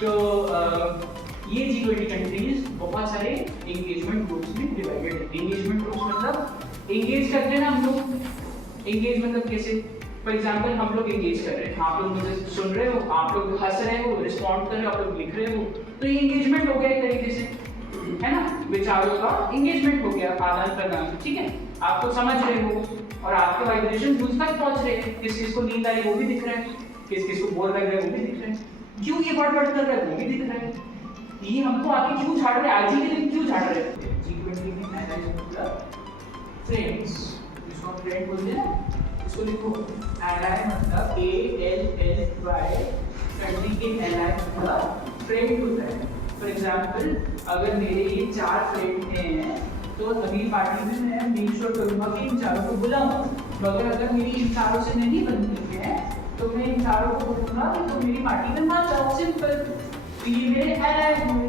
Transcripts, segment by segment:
तो ये G20 countries बहुत सारे एंगेजमेंट ग्रुप्स में डिवाइडेड है। एंगेजमेंट ग्रुप्स मतलब एंगेज करते हैं ना हम लोग। एंगेज मतलब कैसे? फॉर एग्जांपल हम लोग एंगेज कर रहे हैं, आप लोग मुझे सुन रहे हो, आप लोग हंस रहे हो, रिस्पॉन्ड कर रहे हो, आप लोग लिख रहे हो, तो ये एंगेजमेंट हो गया एक तरीके से, है ना? विचारों का एंगेजमेंट हो गया, आदान प्रदान, ठीक है? आप तो समझ रहे हो और आपके वाइब्रेशन मुझ तक पहुंच रहे हैं। किस किस को नींद आई वो भी दिख रहा है, किस किस को बोर लग रहा है वो भी दिख रहा है, क्यों ये बड़बड़ कर रहा है वो भी दिख रहा है। ये हमको आके क्यों झाड़ रहे हैं, आज ही के दिन क्यों झाड़ रहे हैं? G20 में एलाइज मतलब फ्रेंड्स, इसको फ्रेंड बोलते हैं ना, इसको लिखो एलाइ मतलब ALLY, कंट्री के एलाइ मतलब फ्रेंड होता है। फॉर एग्जांपल अगर मेरे ये 4 फ्रेंड हैं तो अगली पार्टी में मैं मेक श्योर करूंगा कि इन चारों को बुलाऊं, मगर अगर मेरी इन चारों से नहीं बनती है तो मैं इन चारों को बोलूंगा कि तुम मेरी पार्टी में मत जाओ, सिंपल। तो ये मेरे एलाइ हुए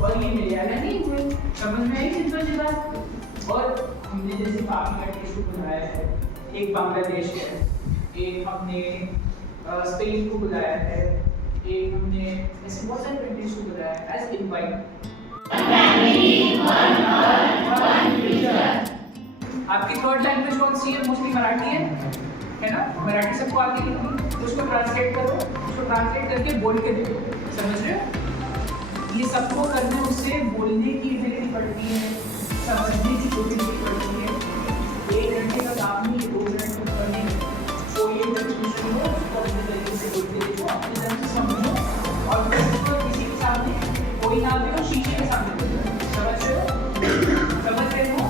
और ये मेरे एलाइ नहीं हुए, समझ में आई सिंपल सी बात। और हमने जैसे काफी कंट्रीज को बुलाया है, एक बांग्लादेश है, एक हमने स्पेन को बुलाया है, एक हमने ऐसे बहुत सारे कंट्रीज को बुलाया है एज इनवाइट। आपकी थर्ड लैंग्वेज कौन सी है? मोस्टली मराठी है ना? मराठी सबको आती है, तो उसको ट्रांसलेट करो, उसको ट्रांसलेट करके बोल के देखो, समझ रहे हो? ये सबको करने उससे बोलने की एबिलिटी बढ़ती है, समझने की एबिलिटी बढ़ती है। 1 घंटे का काम नहीं, 2 मिनट में करने कोई एक कंफ्यूजन हो उसको अपने तरीके से बोल के देखो, अपने तरह से समझो और फिर उसको किसी के सामने कोई ना भी हो, शीशे के सामने बोलो, समझ रहे हो? समझ रहे हो?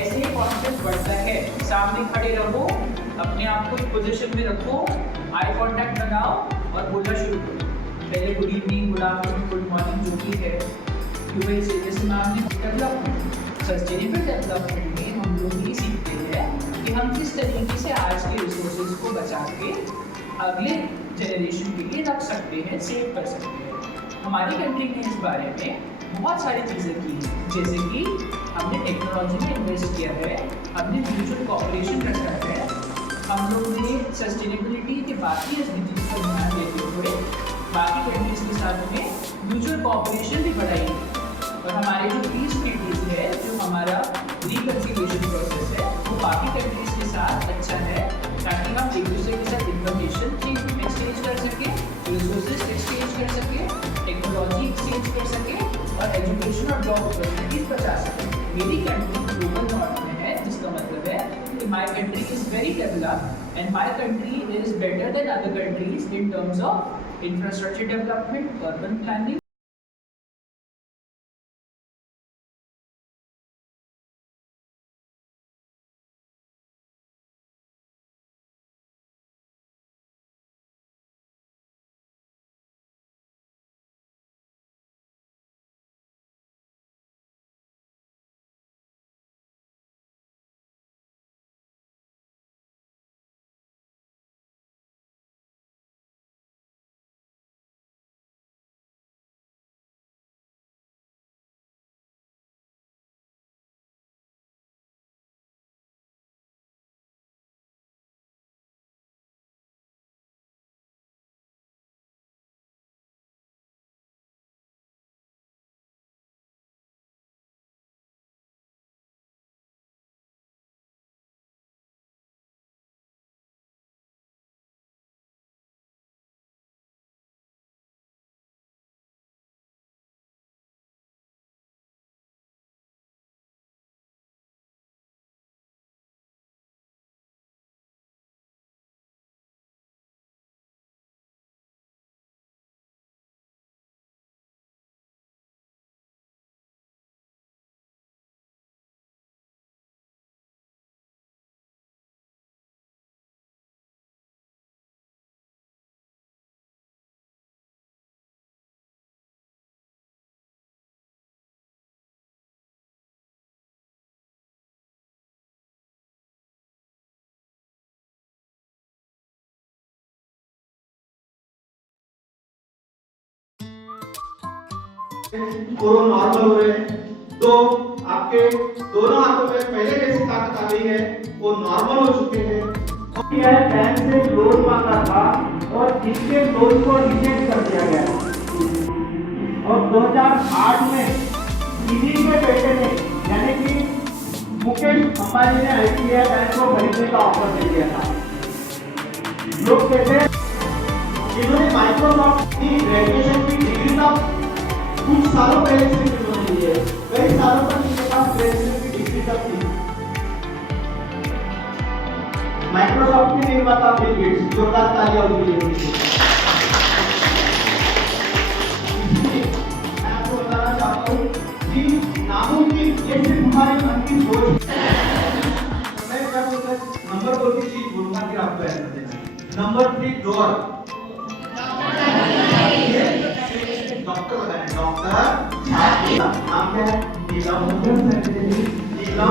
ऐसे कॉन्सेप्ट बढ़ता है। सामने खड़े रहो, अपने आप को एक पोजीशन में रखो, आई कांटेक्ट बनाओ और बोलना शुरू करो। पहले good evening, good afternoon, good morning जो भी है, यू विल से जैसे मैम ने डेवलपमेंट, सस्टेनेबल डेवलपमेंट में हम लोग ये सीखते हैं कि हम किस तरीके से आज के रिसोर्सेज को बचा के अगले जनरेशन के लिए रख सकते हैं, सेव कर सकते हैं। हमारी कंट्री ने इस बारे में बहुत सारी चीज़ें की हैं, जैसे कि हमने टेक्नोलॉजी में इन्वेस्ट किया है, हमने म्यूचुअल कॉपरेशन रखा है, हम लोग ने सस्टेनेबिलिटी के बाकी एसडीजीज पर ध्यान देते हुए बाकी कंट्रीज के साथ में म्यूचुअल कॉपरेशन भी बढ़ाई है। और हमारे जो पीस ट्रीटीज है, जो हमारा रिकंसिलिएशन प्रोसेस है, वो बाकी कंट्रीज के साथ अच्छा है, ताकि हम एक दूसरे के साथ इंफॉर्मेशन एक्सचेंज कर सकें, रिसोर्सेज एक्सचेंज कर सकें, टेक्नोलॉजी एक्सचेंज कर सकें और एजुकेशन और जॉब अपॉर्चुनिटीज बचा सकें। मेरी कंट्री ग्लोबल नॉर्थ में है, जिसका मतलब है कि my country is very developed and my country is better than other countries in terms of infrastructure development, urban planning. और नॉर्मल हो रहे हैं, तो आपके दोनों हाथों में पहले जैसी ताकत आ गई है, वो नॉर्मल हो चुके हैं। यह बैंक से लोन मांगा था और जिसके लोन को रिजेक्ट कर दिया गया। और 2008 में इन्हीं के बेटे ने यानी कि मुकेश अंबानी ने ICICI बैंक को खरीदने का ऑफर दे दिया था। लोग कहते हैं इन्होंने माइक्रोसॉफ्ट की ग्रेजुएशन की डिग्री तक कुछ सालों पहले से इन्होंने ली है, कई सालों तक इनके पास ग्रेजुएशन की डिग्री तक थी। माइक्रोसॉफ्ट के निर्माता बिल गेट्स, जोरदार तालियां उनके लिए होनी चाहिए। मैं आपको बताना चाहता हूँ कि नामुमकिन ये सिर्फ हमारे मन की सोच है। मैं क्या बोलता नंबर बोल की चीज बोलूंगा फिर आपको ऐड कर देना। नंबर 3 डोर, डॉक्टर बताएं, डॉक्टर नाम क्या है? नीलम इसको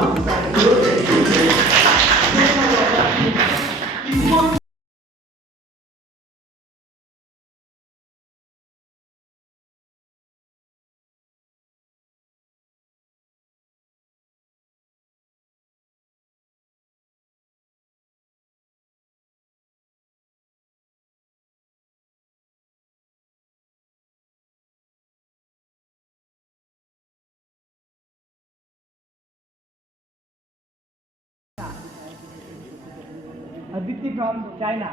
Aditi from China.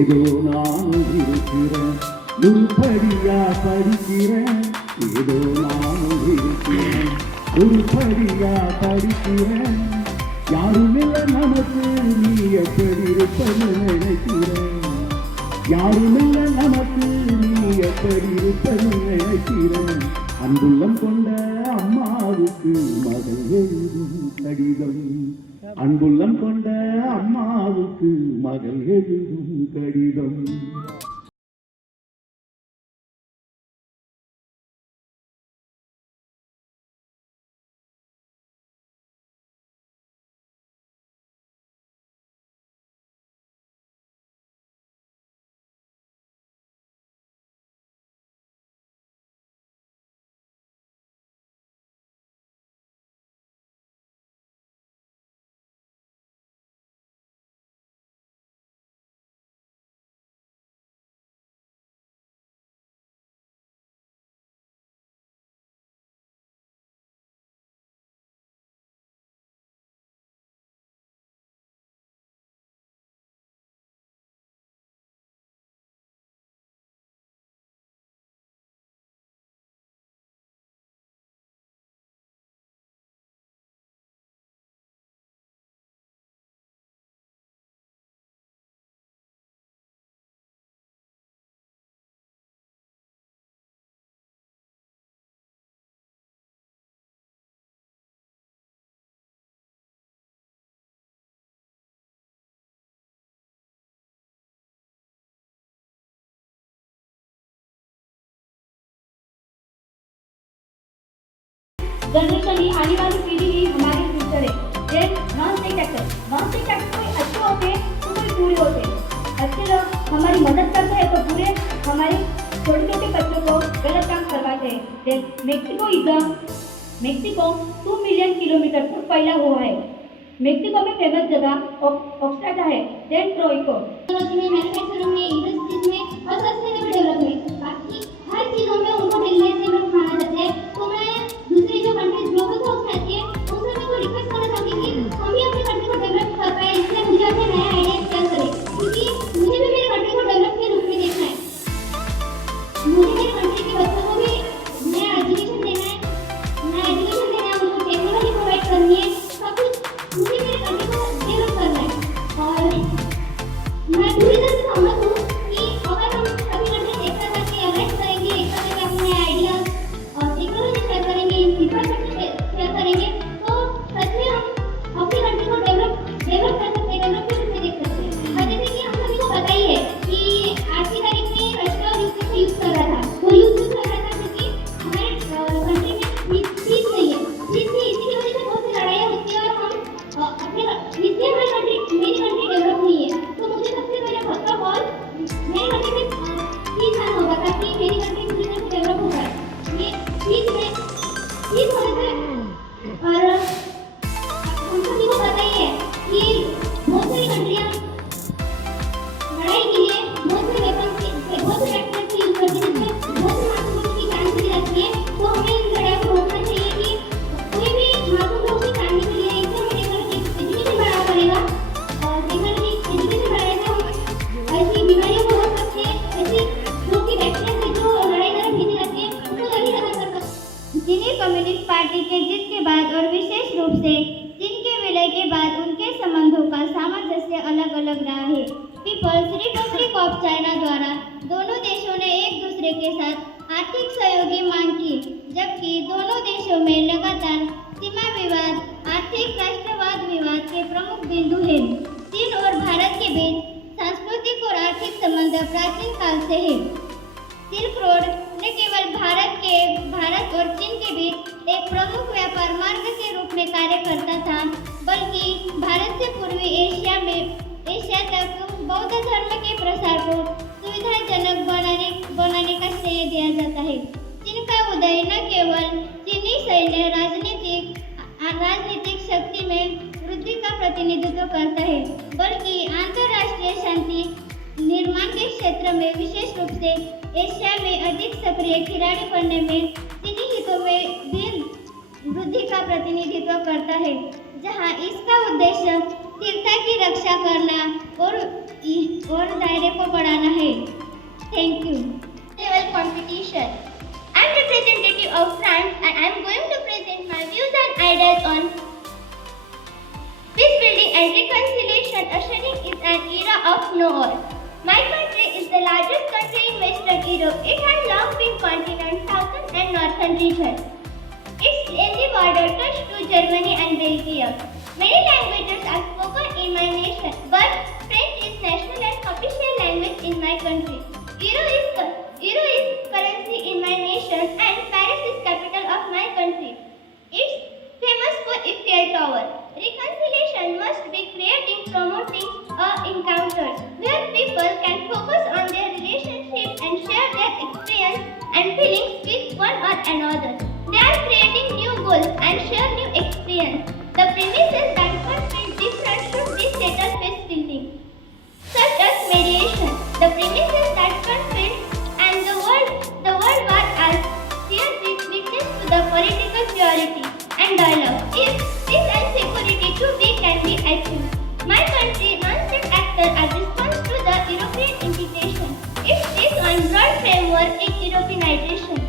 ஏதோ நான் இருக்கிறேன் உருப்படியா படிக்கிறேன் ஏதோ நான் இருக்கிறேன் உருப்படியா படிக்கிறேன் யாருமில்லை நமக்கு நீ எப்படி இருப்பது நினைக்கிறேன் யாருமில்லை நமக்கு நீ எப்படி இருப்பது நினைக்கிறேன் அன்புள்ளம் கொண்ட அம்மாவுக்கு மகள் எழுதும் கடிதம் அன்புள்ளம் கொண்ட அம்மாவுக்கு மகள் எழுதும் கடிதம் जनरेशन ही आने वाली पीढ़ी ही हमारी फ्यूचर है। देन नॉन टेक कोई अच्छे होते हैं तो कोई बुरे होते हैं। अच्छे लोग हमारी मदद करते हैं तो बुरे हमारे छोटे छोटे बच्चों को गलत काम करवाते हैं। देन मेक्सिको 2 मिलियन किलोमीटर पर फैला हुआ है। मेक्सिको में फेमस जगह ऑक्सटाटा है। देन ट्रोइको मैन्युफैक्चरिंग में, इंडस्ट्रीज में और सस्टेनेबल डेवलपमेंट, बाकी हर चीजों में पार्टी के जीत के बाद और विशेष रूप से चीन के विलय के बाद उनके संबंधों का सामंजस्य अलग अलग रहा है। पीपल्स रिपब्लिक ऑफ चाइना द्वारा दोनों देशों ने एक दूसरे के साथ आर्थिक सहयोग की मांग की, जबकि दोनों देशों में लगातार सीमा विवाद, आर्थिक राष्ट्रवाद विवाद के प्रमुख बिंदु हैं। चीन और भारत के बीच सांस्कृतिक और आर्थिक संबंध प्राचीन काल से है। सिल्क रोड न केवल भारत और चीन के बीच एक प्रमुख व्यापार मार्ग के रूप में कार्य करता था, बल्कि भारत से पूर्वी एशिया तक बौद्ध धर्म के प्रसार को सुविधाजनक बनाने का श्रेय दिया जाता है। चीन का उदय न केवल चीनी सैन्य राजनीतिक शक्ति में वृद्धि का प्रतिनिधित्व करता है, बल्कि अंतर्राष्ट्रीय शांति निर्माण के क्षेत्र में विशेष रूप से एशिया में अधिक सक्रिय खिलाड़ी बनने में चीनी हितों में भी वृद्धि का प्रतिनिधित्व करता है, जहां इसका उद्देश्य स्थिरता की रक्षा करना और दायरे को बढ़ाना है। Thank you. Level competition. I am representative of France and I am going to present my views and ideas on peace building and reconciliation. Ushering is an era of no war. My country is the largest country in Western Europe. It has long been continent, southern and northern region. Its lengthy border touches to Germany and Belgium. Many languages are spoken in my nation, but French is national and official language in my country. Euro is currency in my nation and Paris is capital of my country. It's famous for Eiffel Tower. Reconciliation must be created in promoting encounters where people can focus on their relationship and share their experience and feelings with one or another. They are creating new goals and share new experience. The premises that conflict different should be settled peace building, such as mediation. The premises that conflict and the world war are shared with witness to the political purity and dialogue. If peace and security too big can be achieved. My country non-state actors are response to the European integration. It's based on broad framework in Europeanization.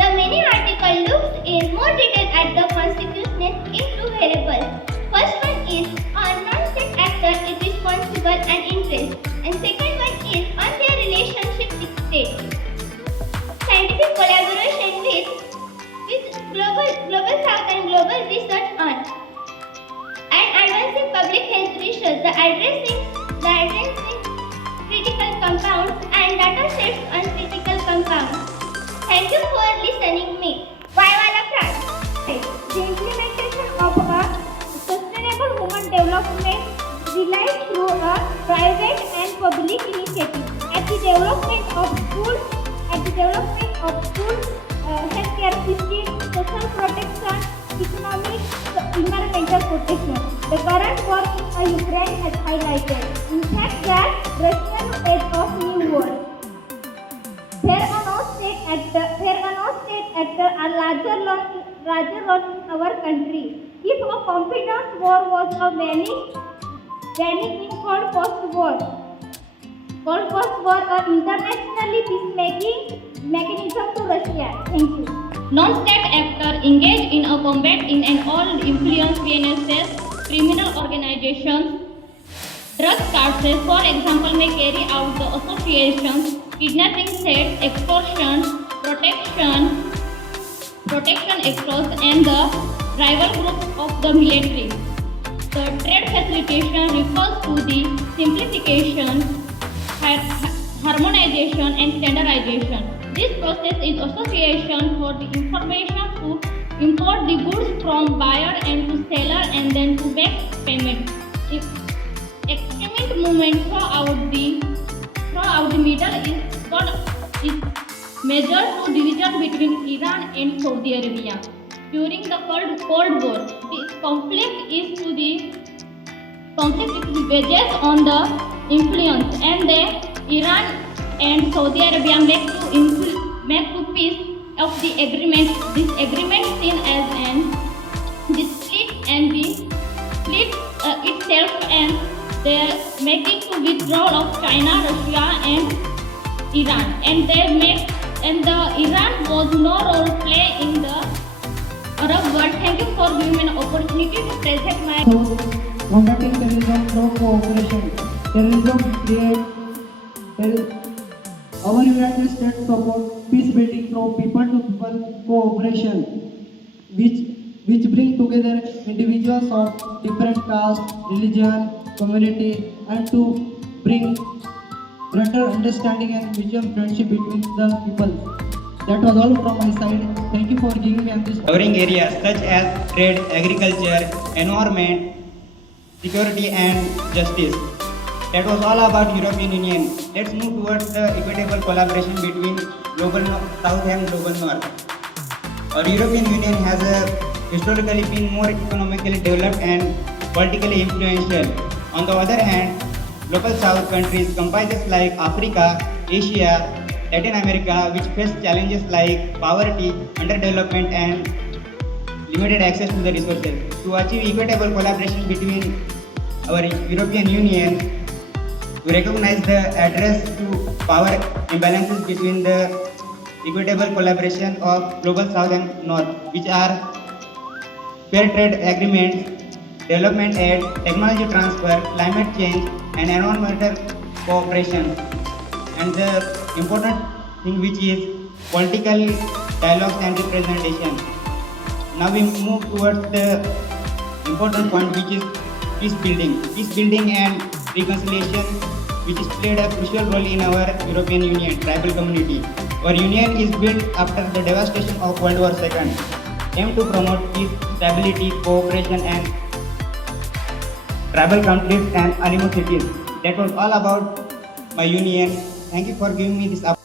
The many article looks in more detail at the constitutional in two variables. First one is on non-state actor is responsible and interest, and second one is on their relationship with state. Scientific collaboration with global south and global research on and advancing public health research, the addressing critical compounds and data sets on critical compounds. Thank you for listening me. Vaiwala France. The implementation of a sustainable human development relies through a private and public initiative at the development of schools, healthcare system, social protection, economic, environmental protection. The current war in Ukraine has highlighted, in fact, that Russian edge of new war. There are no state actors are larger loss in our country. If a competence war was a waning in Cold Post-War, an internationally peacemaking mechanism to Russia. Thank you. Non-state actors engage in a combat in an all-influence PNSS, criminal organizations, drug cartels, for example, may carry out the associations, kidnapping sets, extortion, protection extras, and the rival groups of the military. The trade facilitation refers to the simplification, harmonization, and standardization. This process is association for the information to import the goods from buyer and to seller and then to make payment. Extremist movement throughout the Middle East is measured to division between Iran and Saudi Arabia. During the Cold War, this conflict is based on the influence, and Iran and Saudi Arabia make to peace of the agreement. This agreement seen as an split itself, and the making to withdrawal of China, Russia, and Iran, and the Iran was no role play in the Arab world. Thank you for giving me an opportunity to present my Combating terrorism through cooperation. Terrorism creates our United States support peace building through people to people cooperation, which bring together individuals of different caste, religion, community, and to bring greater understanding and mutual friendship between the people. That was all from my side. Thank you for giving me this. Covering areas such as trade, agriculture, environment, security and justice. That was all about European Union. Let's move towards the equitable collaboration between Global South and Global North. Our European Union has historically been more economically developed and politically influential. On the other hand, Global South countries comprises like Africa, Asia, Latin America, which face challenges like poverty, underdevelopment and limited access to the resources. To achieve equitable collaboration between our European Union, we recognize the address to power imbalances between the equitable collaboration of Global South and North, which are fair trade agreements, development aid, technology transfer, climate change, and environmental cooperation. And the important thing which is political dialogues and representation. Now we move towards the important point which is peace building. Peace building and reconciliation, which is played a crucial role in our European Union tribal community. Our union is built after the devastation of World War II, aim to promote peace, stability, cooperation and tribal conflicts and animosities. That was all about my union. Thank you for giving me this opportunity.